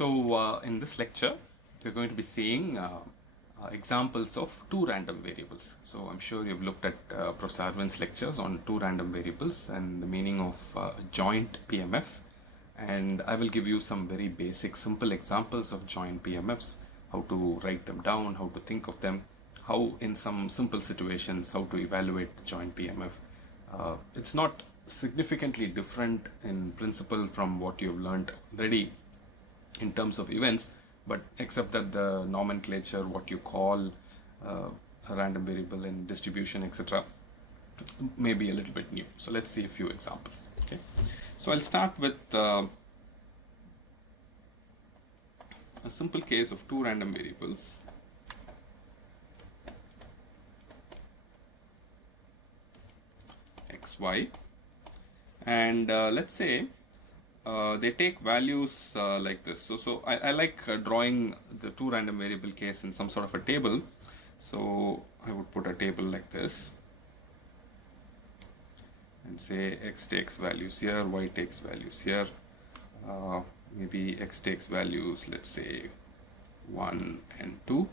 In this lecture, we're going to be seeing examples of two random variables. So I'm sure you've looked at Professor Arvind's lectures on two random variables and the meaning of joint PMF. And I will give you some very basic, simple examples of joint PMFs, how to write them down, how to think of them, how in some simple situations, how to evaluate the joint PMF. It's not significantly different in principle from what you've learned already in terms of events, but except that the nomenclature, what you call a random variable in distribution, etc., may be a little bit new. So let's see a few examples. Okay, so I'll start with a simple case of two random variables. X, Y, and let's say they take values like this. So I like drawing the two random variable case in some sort of a table. So I would put a table like this and say X takes values here, Y takes values here. Maybe X takes values, let's say 1 and 2.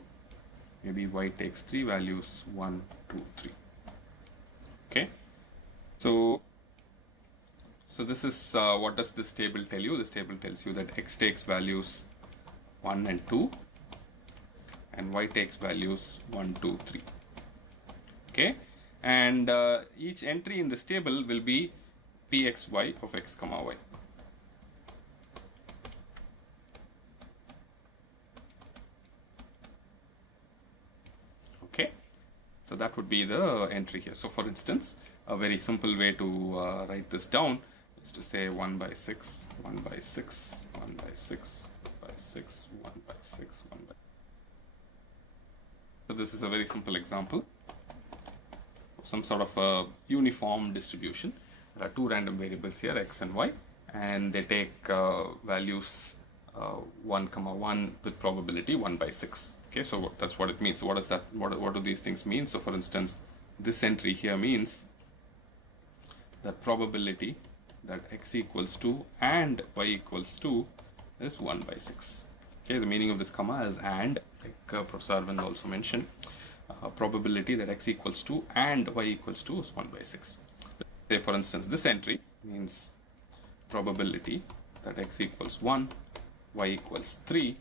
Maybe Y takes 3 values, 1, 2, 3. Okay. So this is what does this table tell you? This table tells you that X takes values 1 and 2 and Y takes values 1, 2, 3. Okay, and each entry in this table will be Pxy of X comma Y. Okay, so that would be the entry here. So for instance, a very simple way to write this down is to say 1 by 6, 1 by 6, 1 by 6, 1 by 6, 1 by 6, 1 by. So this is a very simple example of some sort of a uniform distribution. There are two random variables here, X and Y, and they take values 1 comma 1 with probability 1 by 6. Okay, so that's what it means. So what is that? What do these things mean? So for instance, this entry here means that probability that X equals 2 and Y equals 2 is 1 by 6. Okay, the meaning of this comma is and, like Professor Arvind also mentioned, probability that X equals 2 and Y equals 2 is 1 by 6. Let's say for instance this entry means probability that X equals 1, Y equals 3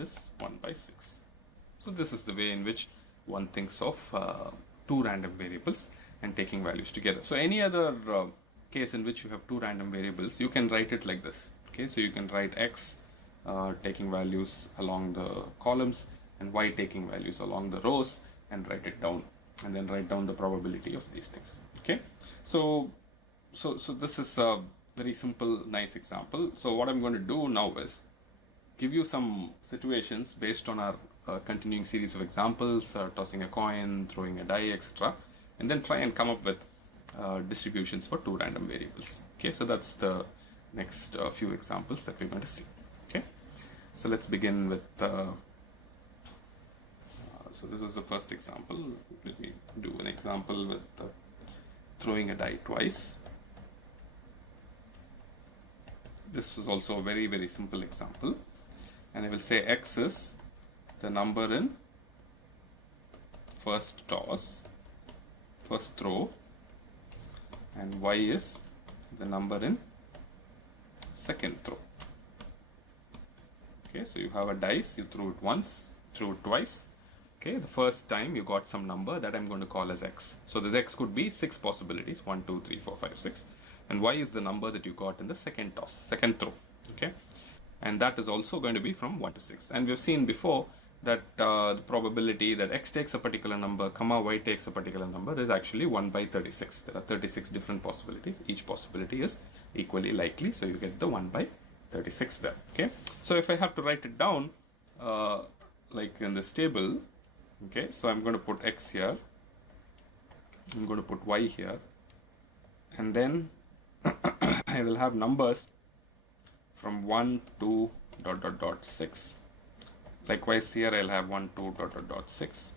is 1 by 6. So this is the way in which one thinks of two random variables and taking values together. So any other case in which you have two random variables, you can write it like this. Okay, so you can write X taking values along the columns and Y taking values along the rows and write it down, and then write down the probability of these things. Okay, so this is a very simple, nice example. So what I'm going to do now is give you some situations based on our continuing series of examples, tossing a coin, throwing a die, etc., and then try and come up with distributions for two random variables. Okay, so that's the next few examples that we're going to see. Okay, so let's begin with so this is the first example. Let me do an example with throwing a die twice. This is also a very, very simple example, and I will say X is the number in first toss, first throw, and Y is the number in second throw. Okay, so you have a dice, you threw it once, threw it twice. Okay, the first time you got some number that I'm going to call as X. So this X could be 6 possibilities, 1, 2, 3, 4, 5, 6. And Y is the number that you got in the second toss, second throw. Okay, and that is also going to be from 1 to 6. And we've seen before that the probability that X takes a particular number, comma Y takes a particular number is actually 1 by 36. There are 36 different possibilities. Each possibility is equally likely, so you get the 1 by 36 there. Okay, so if I have to write it down like in this table, okay, so I'm going to put X here, I'm going to put Y here, and then I will have numbers from 1 to ... 6. Likewise here I'll have 1, 2, ... 6.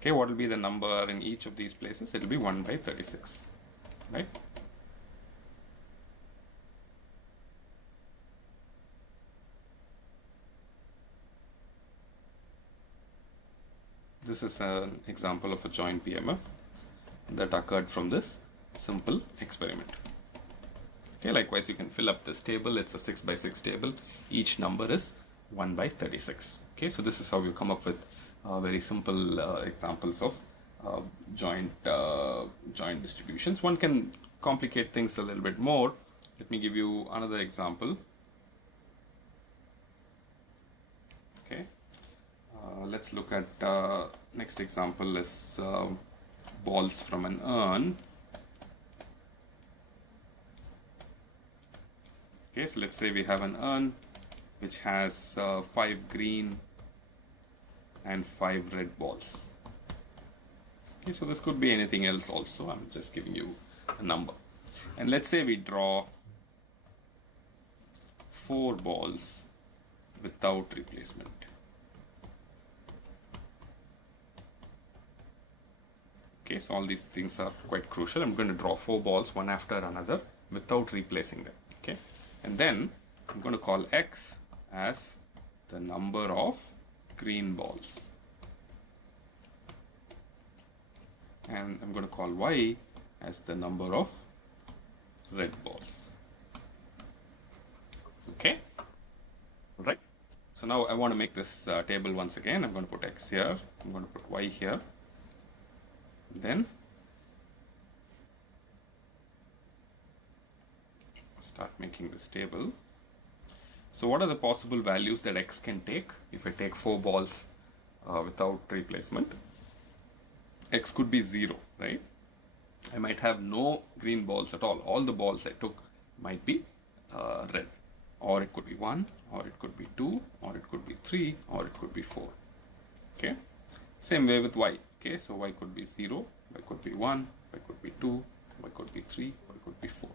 Okay, what will be the number in each of these places? It will be 1 by 36, right? This is an example of a joint PMF that occurred from this simple experiment. Okay, likewise you can fill up this table. It's a 6 by 6 table. Each number is 1 by 36. Okay, so this is how you come up with very simple examples of joint distributions. One can complicate things a little bit more. Let me give you another example. Okay, let's look at next example is balls from an urn. Okay, so let's say we have an urn which has 5 green and 5 red balls. Okay, so this could be anything else also. I'm just giving you a number. And let's say we draw 4 balls without replacement. Okay, so all these things are quite crucial. I'm going to draw 4 balls one after another without replacing them. Okay, and then I'm going to call X as the number of green balls, and I'm going to call Y as the number of red balls. Okay, right. So now I want to make this table once again. I'm going to put X here, I'm going to put Y here, then start making this table. So what are the possible values that X can take if I take 4 balls without replacement? X could be 0, right? I might have no green balls at all. All the balls I took might be red. Or it could be 1, or it could be 2, or it could be 3, or it could be 4. Okay? Same way with Y. Okay, so Y could be 0, Y could be 1, Y could be 2, Y could be 3, Y could be 4.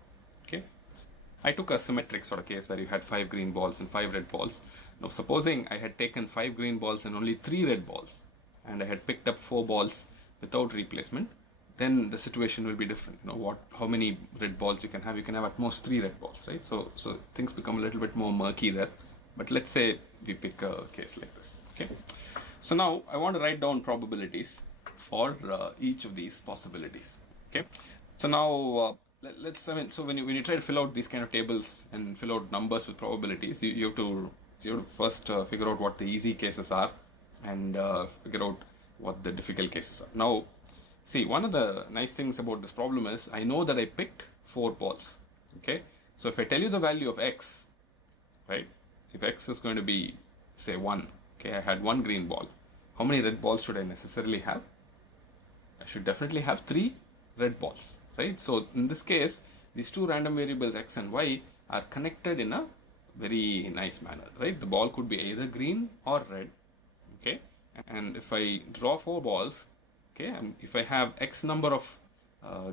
Okay? I took a symmetric sort of case where you had 5 green balls and 5 red balls. Now supposing I had taken 5 green balls and only 3 red balls, and I had picked up 4 balls without replacement, then the situation will be different. You know, how many red balls you can have? You can have at most 3 red balls, right? So things become a little bit more murky there. But let's say we pick a case like this. Okay. So now I want to write down probabilities for each of these possibilities. Okay. So now so when you try to fill out these kind of tables and fill out numbers with probabilities, you have to first figure out what the easy cases are and figure out what the difficult cases are. Now, see, one of the nice things about this problem is I know that I picked 4 balls. Okay, so if I tell you the value of X, right? If X is going to be, say, 1, okay, I had 1 green ball. How many red balls should I necessarily have? I should definitely have 3 red balls, right? So in this case, these 2 random variables X and Y are connected in a very nice manner, right? The ball could be either green or red, okay? And if I draw 4 balls, okay, if I have X number of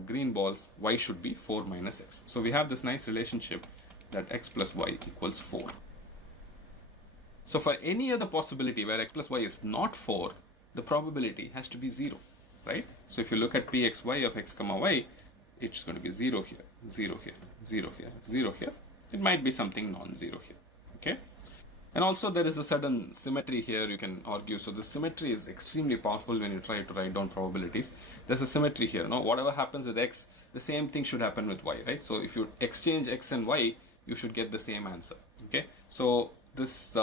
green balls, Y should be 4 minus X. So we have this nice relationship that X plus Y equals 4. So for any other possibility where X plus Y is not 4, the probability has to be 0, right? So if you look at Pxy of X comma Y, it's going to be 0 here, 0 here, 0 here, 0 here. It might be something non-zero here, okay? And also there is a certain symmetry here you can argue. So the symmetry is extremely powerful when you try to write down probabilities. There's a symmetry here. No, whatever happens with X, the same thing should happen with Y, right? So if you exchange X and Y, you should get the same answer, okay? So this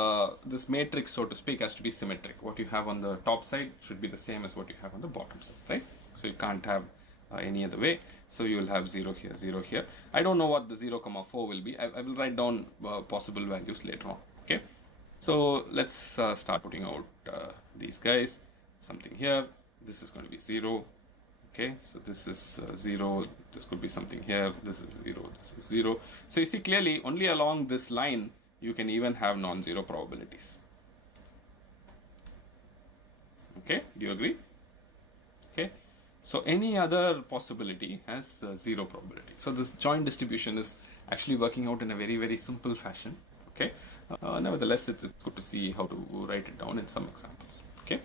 matrix, so to speak, has to be symmetric. What you have on the top side should be the same as what you have on the bottom side, right? So you can't have any other way. So you will have 0 here, 0 here. I don't know what the 0, 4 will be. I will write down possible values later on, okay? So let's start putting out these guys. Something here. This is going to be 0. Okay, so this is 0. This could be something here. This is 0. This is 0. So you see clearly only along this line you can even have non-zero probabilities. Okay, do you agree? Okay, so any other possibility has 0 probability. So this joint distribution is actually working out in a very, very simple fashion. Okay, nevertheless, it's good to see how to write it down in some examples. Okay,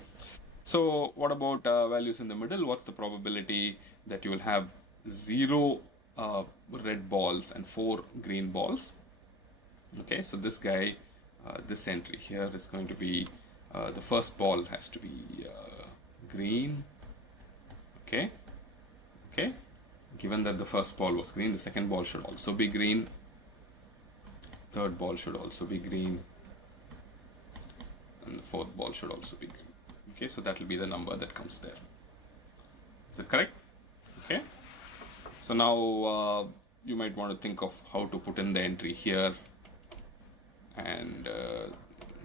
so what about values in the middle? What's the probability that you will have 0 red balls and 4 green balls? Okay, so this guy, this entry here is going to be the first ball has to be green, okay, okay. Given that the first ball was green, the second ball should also be green. Third ball should also be green. And the fourth ball should also be green. Okay, so that will be the number that comes there. Is it correct? Okay. So now you might want to think of how to put in the entry here and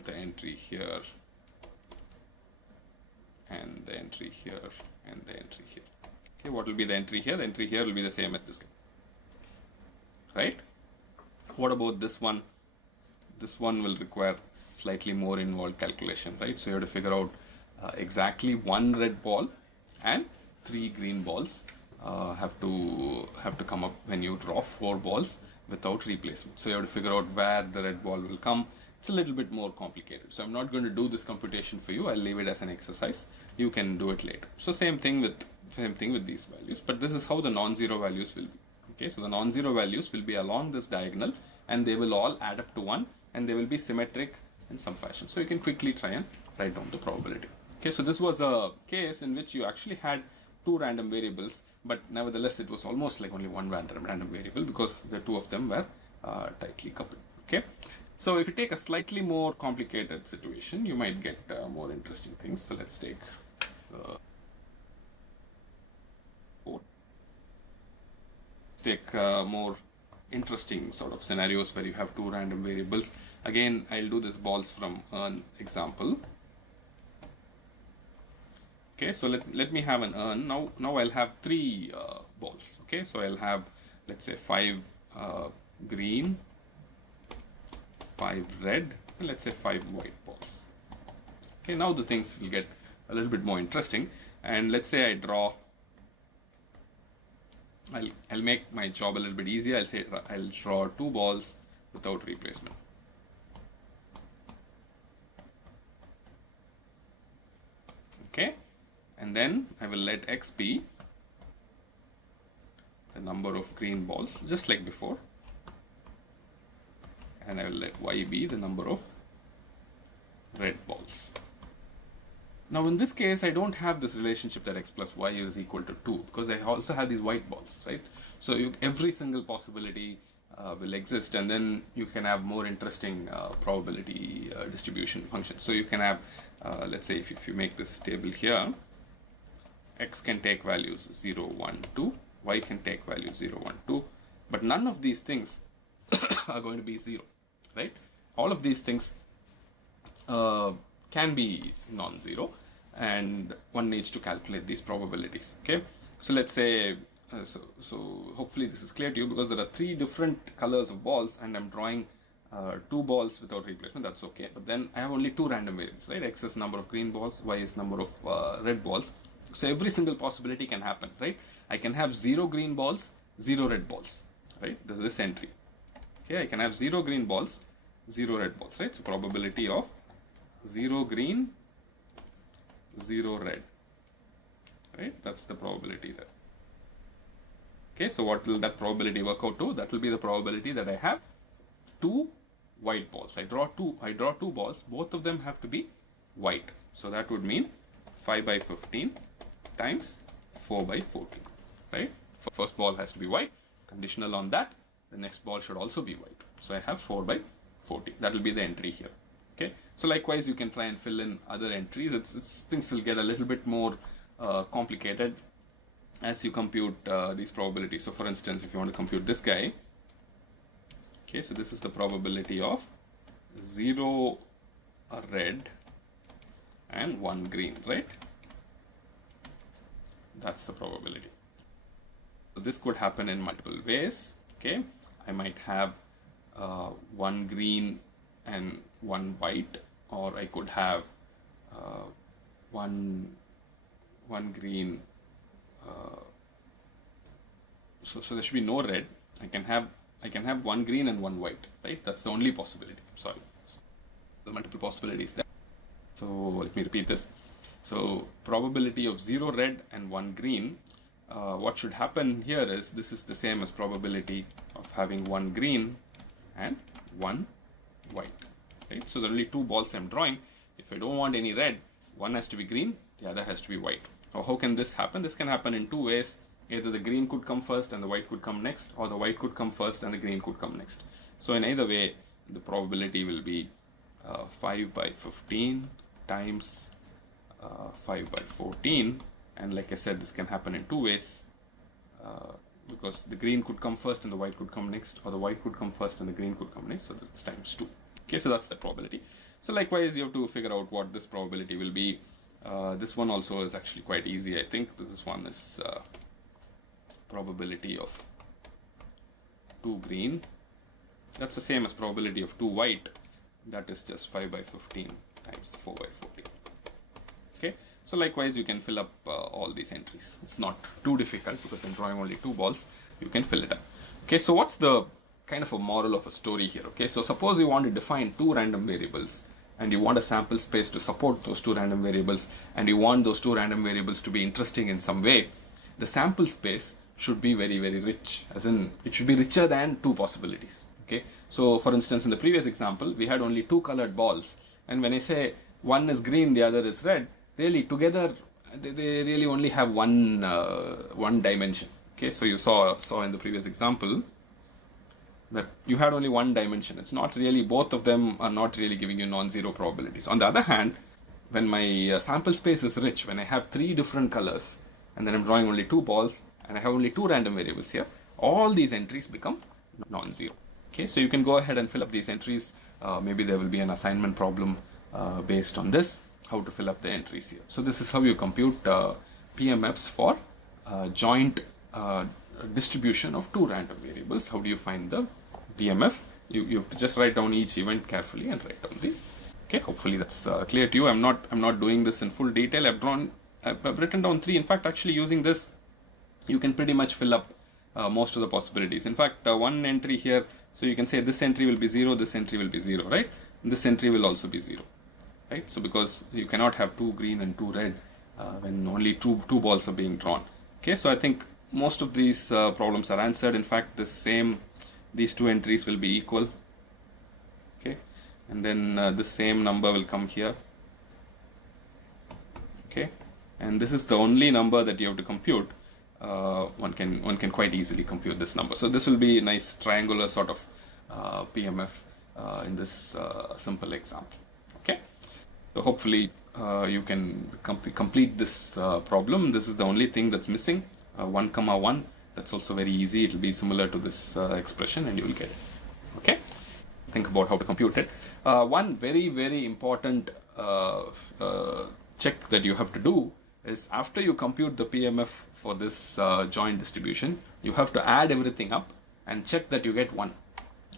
the entry here and the entry here and the entry here. Okay, what will be the entry here? The entry here will be the same as this guy, right? What about this one? This one will require slightly more involved calculation, right? So you have to figure out exactly one red ball and 3 green balls have to come up when you draw 4 balls without replacement. So you have to figure out where the red ball will come. It's a little bit more complicated. So I'm not going to do this computation for you. I'll leave it as an exercise. You can do it later. So same thing with these values, but this is how the non-zero values will be. Okay, so the non-zero values will be along this diagonal and they will all add up to 1 and they will be symmetric in some fashion. So you can quickly try and write down the probability. Okay, so this was a case in which you actually had 2 random variables, but nevertheless it was almost like only one random variable because the 2 of them were tightly coupled. Okay, so if you take a slightly more complicated situation, you might get more interesting things. So let's take more interesting sort of scenarios where you have 2 random variables. Again, I'll do this balls from an example. Okay, so let me have an urn. Now I'll have 3 balls. Okay, so I'll have, let's say, 5 green, 5 red, and let's say 5 white balls. Okay, now the things will get a little bit more interesting. And let's say I draw. I'll make my job a little bit easier. I'll say I'll draw 2 balls without replacement. Okay, and then I will let X be the number of green balls, just like before, and I will let Y be the number of red balls. Now in this case, I don't have this relationship that X plus Y is equal to 2 because I also have these white balls, right? So every single possibility will exist, and then you can have more interesting probability distribution functions. So you can have, let's say if you make this table here, X can take values 0, 1, 2, Y can take values 0, 1, 2, but none of these things are going to be 0, right? All of these things can be non-zero, and one needs to calculate these probabilities. Okay, so let's say so hopefully this is clear to you, because there are 3 different colors of balls and I'm drawing 2 balls without replacement. That's okay, but then I have only 2 random variables, right? X is number of green balls, Y is number of red balls. So every single possibility can happen, right? I can have 0 green balls, 0 red balls, right? This is this entry. Okay, I can have 0 green balls, 0 red balls, right? So probability of 0 green, 0 red, right? That's the probability there. Okay, so what will that probability work out to? That will be the probability that I have 2 white balls. I draw two balls, both of them have to be white. So that would mean 5 by 15 times 4 by 14, right? First ball has to be white. Conditional on that, the next ball should also be white. So I have 4 by 14. That will be the entry here. Okay, so likewise you can try and fill in other entries. Things will get a little bit more complicated as you compute these probabilities. So for instance, if you want to compute this guy, okay, so this is the probability of 0 red and 1 green, right? That's the probability. So this could happen in multiple ways. Okay, I might have 1 green and 1 white, or I could have one green. So there should be no red. I can have 1 green and 1 white, right? That's the only possibility. Sorry, the multiple possibilities there. So let me repeat this. So probability of 0 red and 1 green. What should happen here is this is the same as probability of having 1 green and 1 white, right? So there are only 2 balls I'm drawing. If I don't want any red, one has to be green, the other has to be white. Now, how can this happen? This can happen in two ways. Either the green could come first and the white could come next, or the white could come first and the green could come next. So in either way, the probability will be 5 by 15 times 5 by 14. And like I said, this can happen in two ways, because the green could come first and the white could come next, or the white could come first and the green could come next, so that's times 2. Okay, so that's the probability. So likewise, you have to figure out what this probability will be. This one also is actually quite easy, I think. This one is probability of 2 green. That's the same as probability of 2 white. That is just 5 by 15 times 4 by 14. Okay, so likewise you can fill up all these entries. It's not too difficult because I'm drawing only 2 balls. You can fill it up. Okay, so what's the kind of a moral of a story here? Okay, so suppose you want to define 2 random variables and you want a sample space to support those 2 random variables, and you want those 2 random variables to be interesting in some way. The sample space should be very, very rich, as in it should be richer than 2 possibilities. Okay, so for instance, in the previous example, we had only 2 colored balls, and when I say one is green, the other is red, really together they really only have one dimension. Okay, so you saw in the previous example that you had only one dimension. It's not really, both of them are not really giving you non-zero probabilities. On the other hand, when my sample space is rich, when I have 3 different colors, and then I'm drawing only 2 balls, and I have only 2 random variables here, all these entries become non-zero. Okay, so you can go ahead and fill up these entries. Maybe there will be an assignment problem based on this, how to fill up the entries here. So this is how you compute PMFs for joint distribution of 2 random variables. How do you find the PMF? You have to just write down each event carefully and write down the. Okay, hopefully that's clear to you. I'm not doing this in full detail. I've written down 3. In fact, actually using this, you can pretty much fill up most of the possibilities. In fact, one entry here, so you can say this entry will be 0, this entry will be 0, right? And this entry will also be 0, right? So because you cannot have 2 green and 2 red when only two balls are being drawn. Okay, so I think most of these problems are answered. In fact, these 2 entries will be equal. Okay, and then the same number will come here. Okay, and this is the only number that you have to compute. One can quite easily compute this number. So this will be a nice triangular sort of PMF in this simple example. Okay, so hopefully you can complete this problem. This is the only thing that's missing. 1 comma 1. That's also very easy. It will be similar to this expression, and you will get it. Okay, think about how to compute it. One very, very important check that you have to do is, after you compute the PMF for this joint distribution, you have to add everything up and check that you get 1.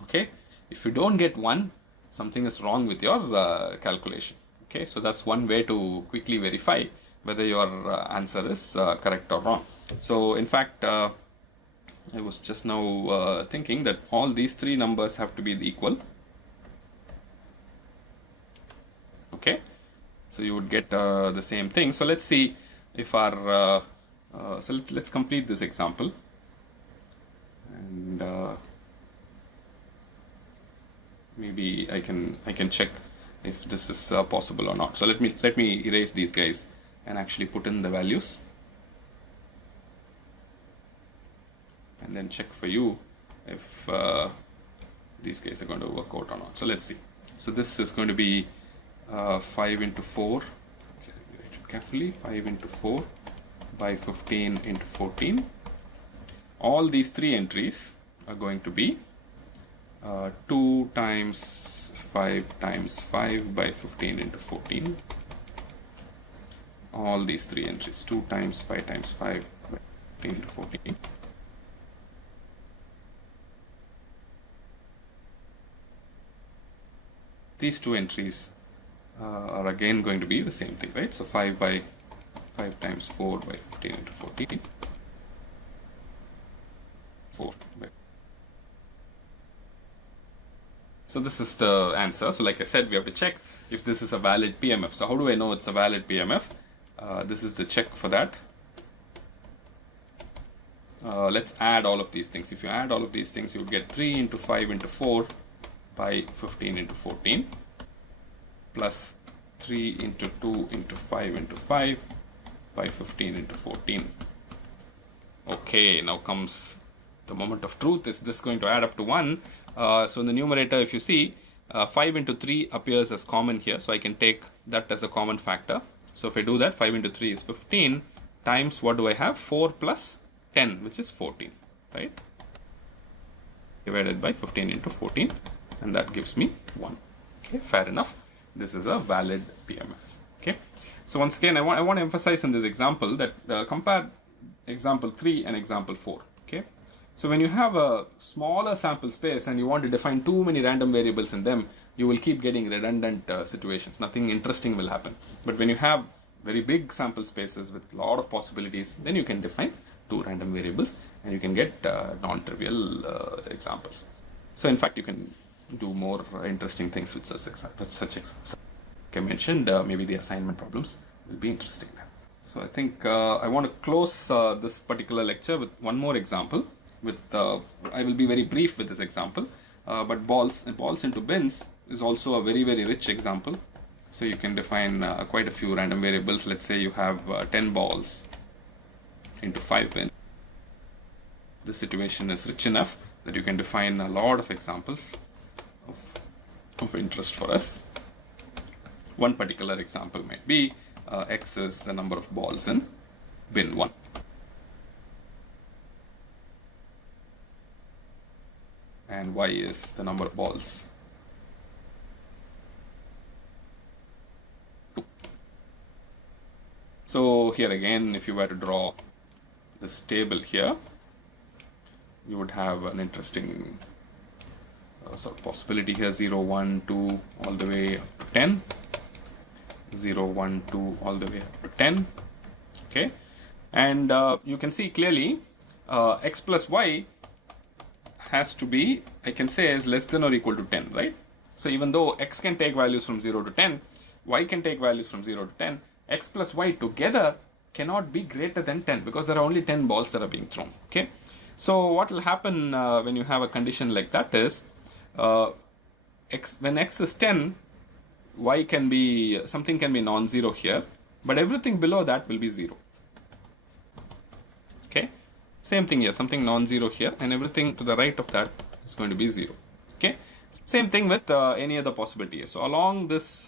Okay, if you don't get 1, something is wrong with your calculation. Okay, so that's one way to quickly verify whether your answer is correct or wrong. So in fact, I was just now thinking that all these 3 numbers have to be equal. Okay, so you would get the same thing. So let's see if our so let's complete this example, and maybe I can check if this is possible or not. So let me erase these guys and actually put in the values, and then check for you if these guys are going to work out or not. So let's see. So this is going to be 5 into 4. Okay, write it carefully. 5 into 4 by 15 into 14. All these 3 entries are going to be 2 times 5 times 5 by 15 into 14. All these 3 entries, 2 times 5 times 5 by 15 into 14. These 2 entries are again going to be the same thing, right? So 5 times 4 by 15 into 14. 4 by. So this is the answer. So like I said, we have to check if this is a valid PMF. So how do I know it's a valid PMF? This is the check for that. Let's add all of these things. If you add all of these things, you would get 3 into 5 into 4 by 15 into 14 plus 3 into 2 into 5 into 5 by 15 into 14. Okay, now comes the moment of truth. Is this going to add up to 1? So in the numerator, if you see, 5 into 3 appears as common here, so I can take that as a common factor. So if I do that, 5 into 3 is 15 times what do I have? 4 plus 10, which is 14, right? Divided by 15 into 14, and that gives me 1. Okay, fair enough. This is a valid PMF. Okay, so once again, I want to emphasize in this example that compare example 3 and example 4. Okay, so when you have a smaller sample space and you want to define too many random variables in them, you will keep getting redundant situations. Nothing interesting will happen. But when you have very big sample spaces with a lot of possibilities, then you can define 2 random variables and you can get non-trivial examples. So in fact, you can do more interesting things with such examples. Like I mentioned, maybe the assignment problems will be interesting then. So I think I want to close this particular lecture with one more example. I will be very brief with this example, but balls into bins is also a very, very rich example. So you can define quite a few random variables. Let's say you have 10 balls into 5 bins. This situation is rich enough that you can define a lot of examples of interest for us. One particular example might be X is the number of balls in bin 1. And Y is the number of balls. So here again, if you were to draw this table here, you would have an interesting sort of possibility here: 0, 1, 2, all the way up to 10. 0, 1, 2, all the way up to 10. Okay, and you can see clearly X plus Y has to be, I can say, is less than or equal to 10, right? So even though X can take values from 0 to 10, Y can take values from 0 to 10, X plus Y together cannot be greater than 10 because there are only 10 balls that are being thrown. Okay, so what will happen when you have a condition like that is when X is 10, Y can be, something can be non-zero here, but everything below that will be 0. Okay, same thing here, something non-zero here, and everything to the right of that is going to be 0. Okay, same thing with any other possibility here. So along this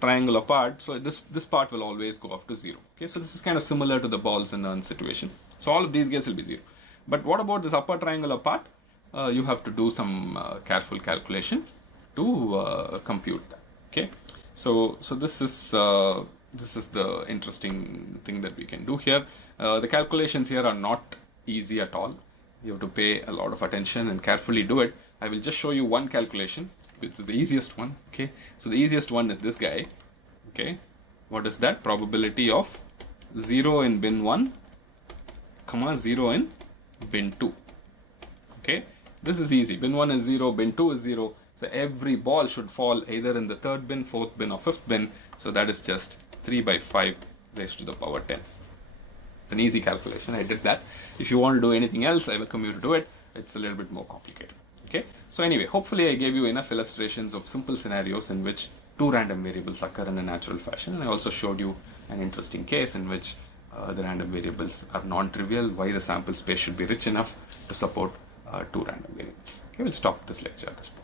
triangular part, so this part will always go off to 0. Okay, so this is kind of similar to the balls in the situation. So all of these guys will be 0. But what about this upper triangular part? You have to do some careful calculation to compute that. Okay, so this is the interesting thing that we can do here. The calculations here are not easy at all. You have to pay a lot of attention and carefully do it. I will just show you one calculation, which is the easiest one. Okay, so the easiest one is this guy. Okay, what is that? Probability of 0 in bin 1, comma 0 in bin 2. Okay, this is easy. Bin 1 is 0, bin 2 is 0. So every ball should fall either in the 3rd bin, 4th bin or 5th bin. So that is just 3 by 5 raised to the power 10. It's an easy calculation. I did that. If you want to do anything else, I welcome you to do it. It's a little bit more complicated. Okay. So anyway, hopefully I gave you enough illustrations of simple scenarios in which 2 random variables occur in a natural fashion. And I also showed you an interesting case in which the random variables are non-trivial, why the sample space should be rich enough to support 2 random variables. Okay, we'll stop this lecture at this point.